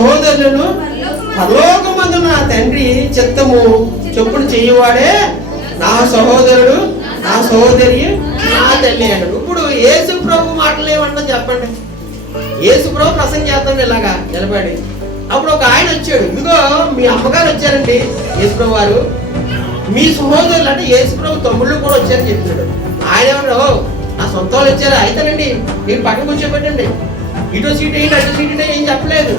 సహోదరులను పరలోకమందు నా తండ్రి చిత్తము చొప్పున చెయ్యవాడే నా సహోదరుడు, నా సహోదరి, నా తల్లి అన్నాడు. ఇప్పుడు యేసు ప్రభు మాటలు ఏమన్నా చెప్పండి. యేసు ప్రభు ప్రసంగం చేస్తాడు ఇలాగా నిలబడి. అప్పుడు ఒక ఆయన వచ్చాడు, ఇదిగో మీ అమ్మగారు వచ్చారండి యేసు ప్రభు వారు, మీ సహోదరులు అంటే యేసు ప్రభు తమ్ముళ్ళు కూడా వచ్చారని చెప్తున్నాడు. ఆయన ఏమన్నా, నా సొంత వాళ్ళు వచ్చారా, అయితేనండి మీరు పక్కన కూర్చోబెట్టండి, ఇటు సీట్ ఏంటి అటు సీట్ ఏంటి ఏం చెప్పలేదు.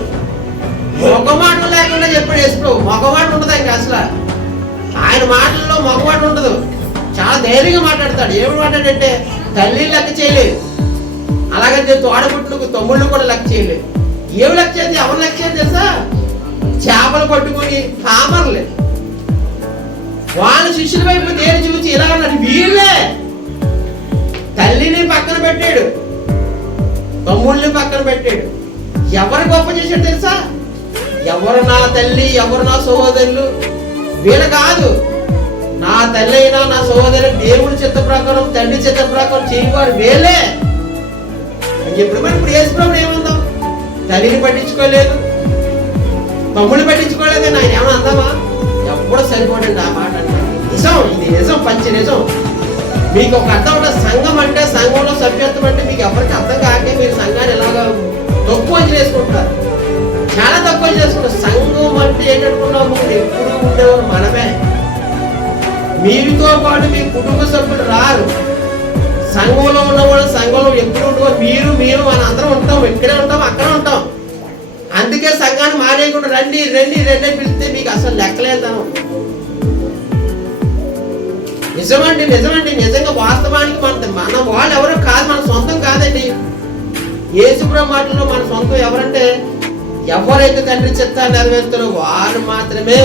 మొగమాట లేకుండా చెప్పాడు యేసు ప్రభు. మొగమాట ఉండదు ఇంకా అసలు, ఆయన మాటల్లో మొగమాట ఉండదు, చాలా ధైర్యంగా మాట్లాడతాడు. ఏమి మాట్లాడంటే తల్లి లెక్క చేయలేదు, అలాగని తోడబుట్టుకు తమ్ముళ్ళు కూడా లెక్క చేయలేదు. ఏమి లెక్క చేసి ఎవరు లెక్క చేయదు తెలుసా? చేపలు పట్టుకుని కామర్లే వాళ్ళ శిష్యుల వైపు దేని చూసి ఇలా అన్నాడు, వీళ్ళే తల్లిని పక్కన పెట్టాడు, తమ్ముళ్ళని పక్కన పెట్టాడు. ఎవరు గొప్ప చేశాడు తెలుసా? ఎవరు నా తల్లి, ఎవరు నా సహోదరులు, వీళ్ళు కాదు. నా తల్లి అయినా నా సహోదరు దేవుడి చిత్త ప్రకారం, తండ్రి చిత్త ప్రకారం చేయవారు వీళ్ళే అని చెప్పి. మరి ఇప్పుడు యేసు ప్రభువు ఏమందాం? తల్లిని పట్టించుకోలేదు, తమ్ముడిని పట్టించుకోలేదు అని ఆయన ఏమన్నా అందామా? ఎప్పుడు సరిపోడండి ఆ మాట అంటే. నిజం, ఇది నిజం, పచ్చి నిజం. మీకు ఒక అర్థం ఉంటుంది, సంఘం అంటే, సంఘంలో సభ్యత్వం అంటే మీకు ఎవరికి అర్థం కాకే మీరు సంఘాన్ని ఎలాగ తక్కువ చేసుకుంటారు, చాలా తక్కువ చేసుకుంటారు. సంఘం అంటే ఏంటనుకున్నాము, ఎప్పుడు ఉండేవారు మనమే. మీతో పాటు మీ కుటుంబ సభ్యులు రారు. సంఘంలో ఉన్నవాళ్ళు సంఘంలో ఎప్పుడు ఉండేవారు మీరు మన అందరం ఉంటాం, ఇక్కడే ఉంటాం, అక్కడ ఉంటాం. అందుకే సంఘాన్ని మానేయకుండా రండి రండి రండి పిలిస్తే మీకు అసలు లెక్కలేదనం. నిజమండి, నిజంగా వాస్తవానికి మన వాళ్ళు ఎవరో కాదు, మన సొంతం కాదండి. యేసు ప్రభు మాటల్లో మన సొంతం ఎవరంటే ఎవరైతే తండ్రి చిత్తాన్ని నెరవేరుతారో వారు మాత్రమే